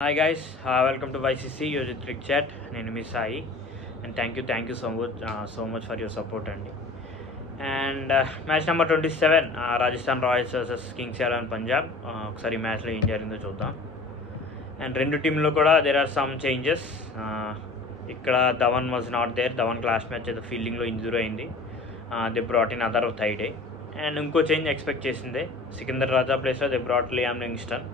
Hi guys, welcome to YCC Yojit Trick Chat. నేను మీ Sai and thank you so much for your support అండి. And match number 27 Rajasthan Royals versus Kings 11 Punjab. ఒకసారి ఈ మ్యాచ్లో ఏం జరిగిందో చూద్దాం. అండ్ రెండు టీంలో కూడా దేర్ ఆర్ సమ్ చేంజెస్. ఇక్కడ Dhawan was not there. Dhawan last match అయితే ఫీల్డింగ్లో ఇంజూరీ అయింది. They brought in other side. And ఇంకో చేంజ్ ఎక్స్పెక్ట్ చేసిందే, సికిందర్ రాజా ప్లేస్లో they brought Liam Livingstone.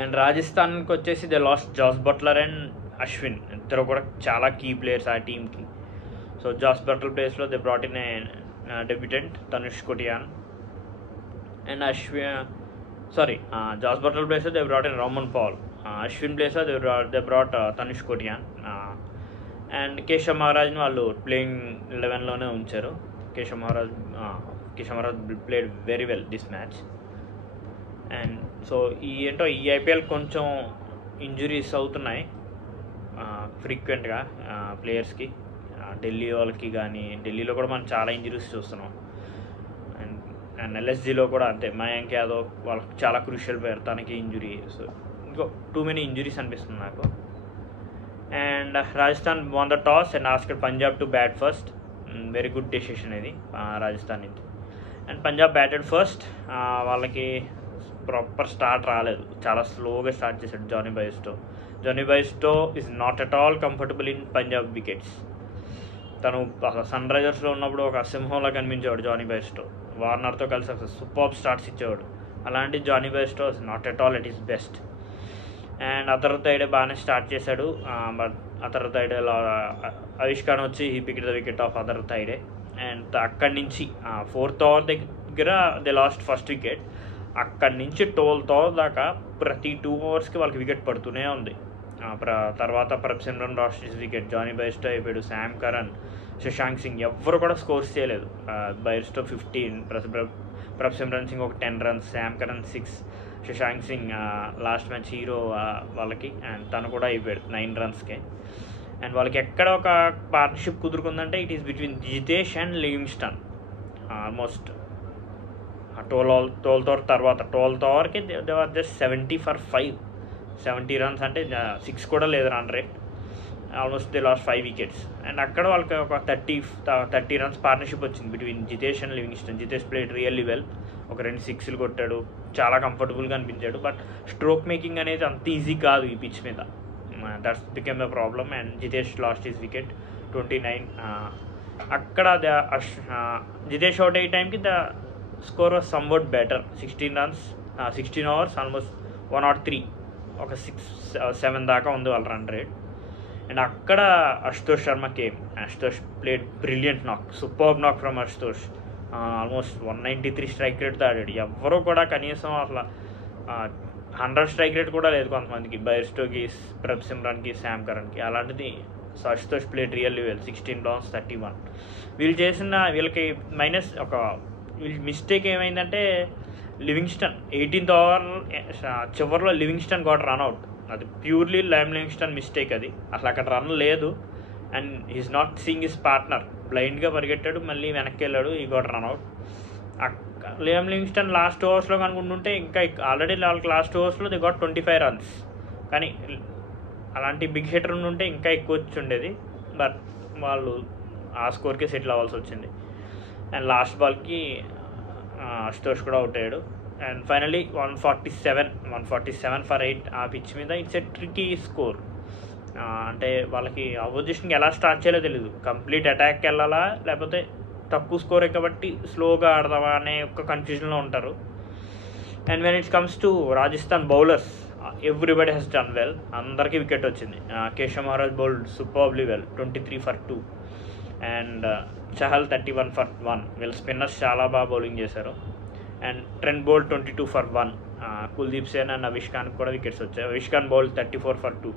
And రాజస్థాన్కి వచ్చేసి they lost Jos Buttler and Ashwin, ఇద్దరు కూడా చాలా కీ ప్లేయర్స్ ఆ టీంకి. సో జాస్ బట్లర్ ప్లేస్లో they brought in debutant Tanush Kotian. And Jos Buttler ప్లేస్లో they brought in Rovman Powell. Ashwin ప్లేస్లో they brought Tanush Kotian. And Keshav మహారాజ్ని వాళ్ళు ప్లేయింగ్ 11లోనే ఉంచారు. Keshav Maharaj played very well this match. And so ఈ ఐపీఎల్ కొంచెం ఇంజురీస్ అవుతున్నాయి ఫ్రీక్వెంట్గా ప్లేయర్స్కి. ఢిల్లీ వాళ్ళకి కానీ, ఢిల్లీలో కూడా మనం చాలా ఇంజురీస్ చూస్తున్నాం. అండ్ ఎల్ఎస్జీలో కూడా అంతే, మయాంక్ యాదవ్ వాళ్ళకి చాలా క్రూషియల్ ప్లేయర్, తనకి ఇంజురీ. సో ఇంకో టూ మెనీ ఇంజురీస్ అనిపిస్తుంది నాకు. And Rajasthan won the toss and asked Punjab to bat first. Very good decision ఇది రాజస్థాన్ నుంచి. And Punjab batted first. వాళ్ళకి ప్రాపర్ స్టార్ట్ రాలేదు, చాలా స్లోగా స్టార్ట్ చేశాడు Jonny Bairstow is not at all comfortable in Punjab wickets. తను సన్ రైజర్స్లో ఉన్నప్పుడు ఒక సింహంలా కనిపించేవాడు జానీ బైస్టో. వార్నర్తో కలిసి ఒక సూపర్ స్టార్ట్స్ ఇచ్చేవాడు. అలాంటి Jonny Bairstow is not at all at his best. And other side బాగానే స్టార్ట్ చేశాడు, బట్ అతర్ థైడేలో ఆయుష్ ఖాన్ వచ్చి he pick the wicket of other side. And అక్కడి నుంచి 4th ఓవర్ దగ్గర దే లాస్ట్ ఫస్ట్ వికెట్. అక్కడి నుంచి 12th ఓవర్ దాకా ప్రతి 2 ఓవర్స్కి వాళ్ళకి వికెట్ పడుతూనే ఉంది. తర్వాత ప్రభ్సిమ్రన్ రాష్ట్రీస్ వికెట్, జానీ బైస్టో అయిపోయాడు, శామ్ కరన్, శశాంక్ సింగ్ ఎవ్వరు కూడా స్కోర్స్ చేయలేదు. బైస్టో 15, ప్రభ్సిమ్రన్ సింగ్ ఒక 10 runs, Sam Curran 6, Shashank Singh last match hero వాళ్ళకి, అండ్ తను కూడా అయిపోయాడు 9 runsకే. అండ్ వాళ్ళకి ఎక్కడ ఒక పార్ట్నర్షిప్ కుదురుకుందంటే it is between Jitesh and Livingstone. Almost 12th over తర్వాత 12th ఓవర్కి they are just 70 for 5, 70 runs అంటే 6 కూడా లేదు run rate. Almost they lost 5 wickets. And అక్కడ వాళ్ళకి ఒక 30 runs పార్ట్నర్షిప్ వచ్చింది between Jitesh and Livingstone. Jitesh played really well, ఒక 2 6లు కొట్టాడు, చాలా కంఫర్టబుల్గా అనిపించాడు. బట్ స్ట్రోక్ మేకింగ్ అనేది అంత ఈజీ కాదు ఈ పిచ్ మీద. That's became the problem. And Jitesh lost his wicket 29. అక్కడ జితేష్ అవుట్ అయ్యే టైంకి the score was somewhat better. 16 runs, 16 overs, almost 103, ఒక 6-7 దాకా ఉంది వాళ్ళ రన్ రేట్. అండ్ అక్కడ Ashutosh Sharma came. Ashutosh played brilliant నాక్, సూపర్బ్ నాక్ ఫ్రమ్ అశుతోష్. ఆల్మోస్ట్ 193 స్ట్రైక్ రేట్తో ఆడాడు. ఎవరో కూడా కనీసం అసలు 100 స్ట్రైక్ రేట్ కూడా లేదు కొంతమందికి, బైస్టోకి, ప్రభ్సిమ్రన్కి, శామ్ కరన్కి. అలాంటిది Ashutosh played really well. 16 balls 31. వీళ్ళకి మైనస్ ఒక మిస్టేక్ ఏమైందంటే లివింగ్స్టన్ 18th ఓవర్ చివరిలో లివింగ్స్టన్ గాట్ రన్అవుట్. అది ప్యూర్లీ లియామ్ లివింగ్స్టన్ మిస్టేక్. అది అసలు అక్కడ రన్ లేదు. And he's not seeing his partner, బ్లైండ్గా పరిగెట్టాడు, మళ్ళీ వెనక్కి వెళ్ళాడు, he got run out. Liam Livingstone last ఓవర్స్లో కనుకుంటుంటే ఇంకా ఆల్రెడీ వాళ్ళకి లాస్ట్ ఓవర్స్లో దే గాట్ 25 runs. కానీ అలాంటి బిగ్ హిటర్ ఉంటే ఇంకా ఎక్కువ వచ్చి ఉండేది. బట్ వాళ్ళు ఆ స్కోర్కే సెటిల్ అవ్వాల్సి వచ్చింది. అండ్ లాస్ట్ బాల్కి అశుతోష్ కూడా అవుట్ అయ్యాడు. అండ్ ఫైనలీ 147 for 8 ఆ పిచ్ మీద. It's a tricky score. అంటే వాళ్ళకి అపోజిషన్కి ఎలా స్టార్ట్ చేయాలో తెలియదు. కంప్లీట్ అటాక్కి వెళ్ళాలా, లేకపోతే తక్కువ స్కోరే కాబట్టి స్లోగా ఆడదామా అనే ఒక కన్ఫ్యూజన్లో ఉంటారు. And when it's comes to Rajasthan bowlers, everybody has done well. అందరికీ వికెట్ వచ్చింది. Keshav Maharaj bowled superbly well, 23 for 2. And Chahal 31 for 1. వీళ్ళ స్పిన్నర్స్ చాలా బాగా బౌలింగ్ చేశారు. And Trent Boult 22 for 1. Kuldeep Sen and Ayush ఖాన్కి కూడా వికెట్స్ వచ్చాయి. Ayush Khan bowled 34 for 2.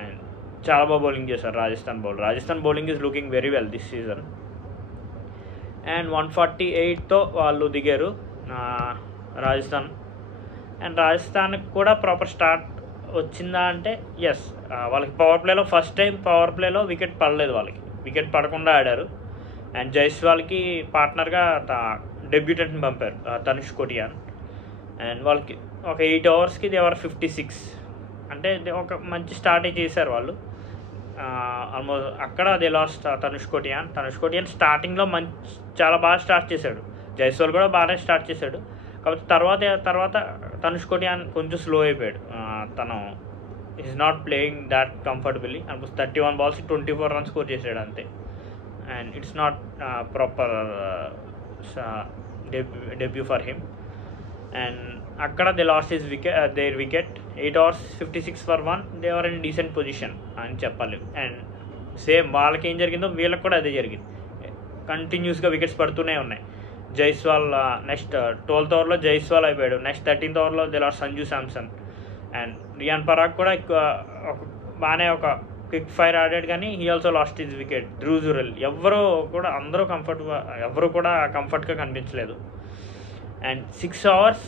And చాలా బాగా బౌలింగ్ చేశారు Rajasthan bowling is looking very well this season. And 148తో వాళ్ళు దిగారు రాజస్థాన్. అండ్ రాజస్థాన్కి కూడా ప్రాపర్ స్టార్ట్ వచ్చిందా అంటే ఎస్. వాళ్ళకి పవర్ ప్లేలో ఫస్ట్ టైం వికెట్ పడలేదు. వాళ్ళకి వికెట్ పడకుండా ఆడారు. అండ్ జైస్వాల్కి పార్ట్నర్గా డెబ్యూటెంట్ని పంపారు, తనుష్ కొటియాన్. అండ్ వాళ్ళకి ఒక 8 ఓవర్స్కి దేవర్ 56. అంటే ఒక మంచి స్టార్ట్ చేశారు వాళ్ళు. ఆల్మోస్ట్ అక్కడ దే లాస్ట్ తనుష్ కోటియాన్ స్టార్టింగ్లో చాలా బాగా స్టార్ట్ చేశాడు. జైస్వాల్ కూడా బాగానే స్టార్ట్ చేశాడు. కాకపోతే తర్వాత తనుష్ కోటియాన్ కొంచెం స్లో అయిపోయాడు. తను is not playing that comfortably. Almost 31 balls 24 runs score చేశాడు అంతే. And it's not proper debut for him. And అక్కడ they lost his their wicket. 8 overs 56 for 1. They are in decent position అని చెప్పాలి. అండ్ సేమ్ వాళ్ళకి ఏం జరిగిందో వీళ్ళకి కూడా అదే జరిగింది. కంటిన్యూస్గా వికెట్స్ పడుతూనే ఉన్నాయి. జైస్వాల్ నెక్స్ట్ 12th ఓవర్లో జైస్వాల్ అయిపోయాడు. నెక్స్ట్ 13th ఓవర్లో they lost Sanju Samson. And Riyan Parag కూడా బాగానే ఒక క్విక్ ఫైర్ ఆడాడు, కానీ he also lost his wicket. Dhruv Jurel ఎవరు కూడా కంఫర్ట్గా కనిపించలేదు. And 6 hours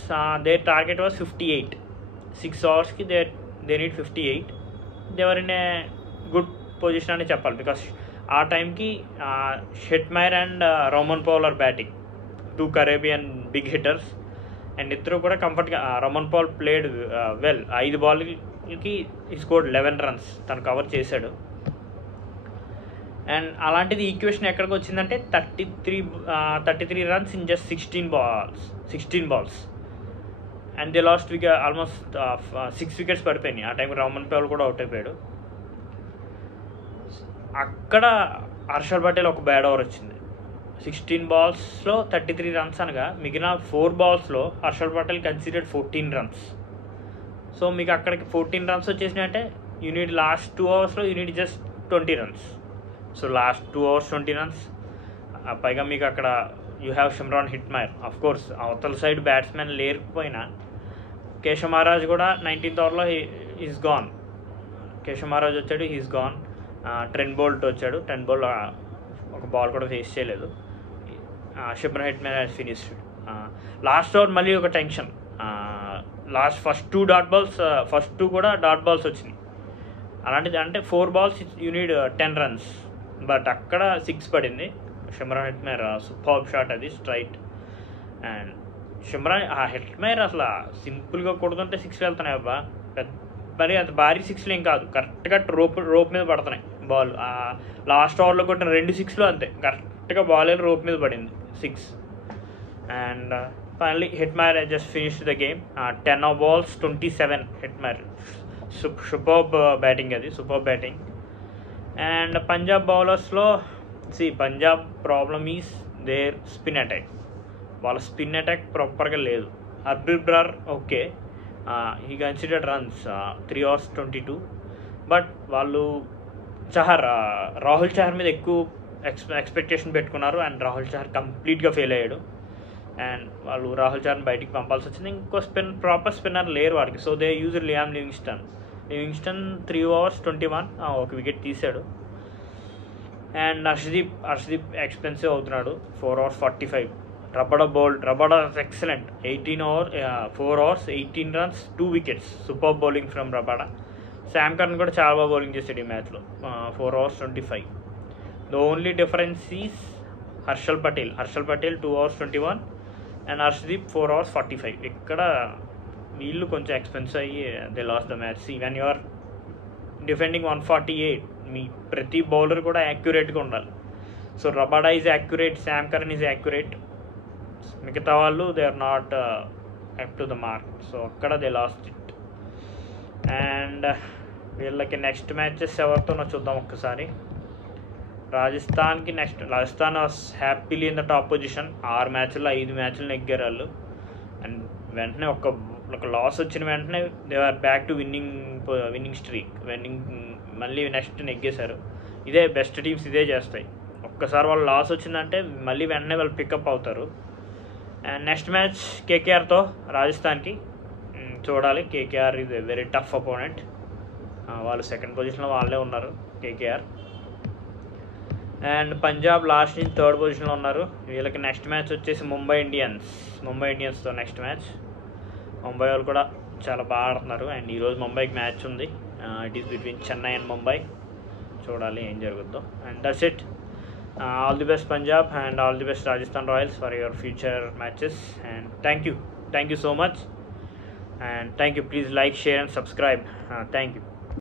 their target was 58. 6 hours they need 58. They're in a good position అని చెప్పాలి. బికాస్ ఆ టైంకి Hetmyer and Rovman Powell are batting, 2 Caribbean big hitters. And ఇద్దరు కూడా కంఫర్ట్గా రోమన్ పౌల్ ప్లేడ్ వెల్. 5 బాల్కి ఈ స్కోర్డ్ 11 runs తను కవర్ చేశాడు. అండ్ అలాంటిది ఈక్వేషన్ ఎక్కడికి వచ్చిందంటే 33 runs in just 16 balls. And they last almost 6 wickets పడిపోయినాయి. ఆ టైంకి రోమన్ పౌల్ కూడా అవుట్ అయిపోయాడు. అక్కడ హర్షల్ పటేల్ ఒక బ్యాడ్ ఓవర్ వచ్చింది. 16 balls 33 runs అనగా మిగిలిన 4 balls Harshal Patel considered 14 runs. So మీకు అక్కడికి 14 runs వచ్చేసినాయంటే you need last 2 overs you need just 20 runs. So last 2 overs 20 runs. పైగా మీకు అక్కడ you have Shimron Hetmyer. Of course అవతల సైడ్ బ్యాట్స్మెన్ లేకపోయినా కేశవ్ మహారాజ్ కూడా 19th ఓవర్లో ఈజ్ గాన్. కేశవ్ మహారాజ్ వచ్చాడు, హీస్ గాన్. ట్రెంట్ బోల్ట్ వచ్చాడు. ట్రెంట్ బోల్ట్ ఒక బాల్ కూడా ఫేస్ చేయలేదు. Shimron Hetmyer has finished. Last over మళ్ళీ ఒక tension. First 2 dot balls, first 2 కూడా డాట్ బాల్స్ వచ్చినాయి. అలాంటిది అంటే 4 balls you need 10 runs. But అక్కడ 6 పడింది. షిమ్రాన్ హిట్మైర్ సూపర్బ్ షాట్, అది స్ట్రైట్. అండ్ హిట్మైర్ అసలు సింపుల్గా కొడుతుంటే 6 వెళ్తున్నాయి అబ్బా. మరి అంత భారీ 6 ఏం కాదు, కరెక్ట్గా రోప్ మీద పడుతున్నాయి బాల్. లాస్ట్ ఓవర్లో కొట్టిన 2 6 అంతే, కరెక్ట్గా బాల్ రోప్ మీద పడింది 6. And finally Hetmyer just finished the game. 10 balls 27 Hetmyer. Superb batting, అది సూపర్బ్ బ్యాటింగ్. అండ్ పంజాబ్ బౌలర్స్లో Punjab problem is there spin attack. వాళ్ళ స్పిన్ అటాక్ ప్రాపర్గా లేదు. Harpreet Brar okay, he considered runs 3 hours 22. But వాళ్ళు రాహుల్ చహర్ మీద ఎక్కువ ఎక్స్పెక్టేషన్ పెట్టుకున్నారు. అండ్ రాహుల్ చహర్ కంప్లీట్గా ఫెయిల్ అయ్యాడు. అండ్ వాళ్ళు రాహుల్ చహర్ని బయటికి పంపాల్సి వచ్చింది. ఇంకో ప్రాపర్ స్పిన్నర్ లేరు వాడికి. So they use Liam Livingstone. 3 hours 21, ఒక వికెట్ తీశాడు. అండ్ హర్షదీప్ ఎక్స్పెన్సివ్ అవుతున్నాడు. 4 hours 45. Rabada excellent. 4 hours 18 runs 2 wickets. Super bowling from Rabada. Sam corn కూడా చాలా బాగా బౌలింగ్ చేశాడు ఈ మ్యాచ్లో. 4 hours 25. The only difference is Harshal Patel 2 hours 21 and Harshdeep 4 hours 45. ఇక్కడ వీళ్ళు కొంచెం ఎక్స్పెన్సివ్ అయ్యి they lost the match. Even you are defending 148, మీ ప్రతి బౌలర్ కూడా యాక్యురేట్గా ఉండాలి. So Rabada is accurate, Sam Curran is accurate. మిగతా వాళ్ళు they are not up to the mark. So అక్కడ దే లాస్ట్ ఇట్. అండ్ వీళ్ళకి నెక్స్ట్ మ్యాచెస్ ఎవరితోనో చూద్దాం ఒక్కసారి. Rajasthan was happily in the top position. 6 మ్యాచ్ల్లో 5 మ్యాచ్లు నెగ్గారు వాళ్ళు. అండ్ వెంటనే ఒక లాస్ వచ్చిన వెంటనే they are back to winning streak. మళ్ళీ నెక్స్ట్ నెగ్గేశారు. ఇదే బెస్ట్ టీమ్స్ ఇదే చేస్తాయి. ఒక్కసారి వాళ్ళు లాస్ వచ్చిందంటే మళ్ళీ వెంటనే వాళ్ళు పికప్ అవుతారు. అండ్ నెక్స్ట్ మ్యాచ్ కేకేఆర్తో రాజస్థాన్కి. చూడాలి. KKR is a very tough opponent. వాళ్ళు 2nd పొజిషన్లో వాళ్ళే ఉన్నారు, కేకేఆర్. అండ్ పంజాబ్ లాస్ట్ నుంచి 3rd పొజిషన్లో ఉన్నారు. వీళ్ళకి నెక్స్ట్ మ్యాచ్ వచ్చేసి ముంబై ఇండియన్స్తో నెక్స్ట్ మ్యాచ్. ముంబై వాళ్ళు కూడా చాలా బాగా ఆడుతున్నారు. అండ్ ఈరోజు ముంబైకి మ్యాచ్ ఉంది. It is between Chennai and Mumbai. చూడాలి ఏం జరుగుద్దో. And that's it. All the best Punjab and all the best Rajasthan Royals for your future matches. And thank you so much. And thank you. Please like, share and subscribe. Thank you.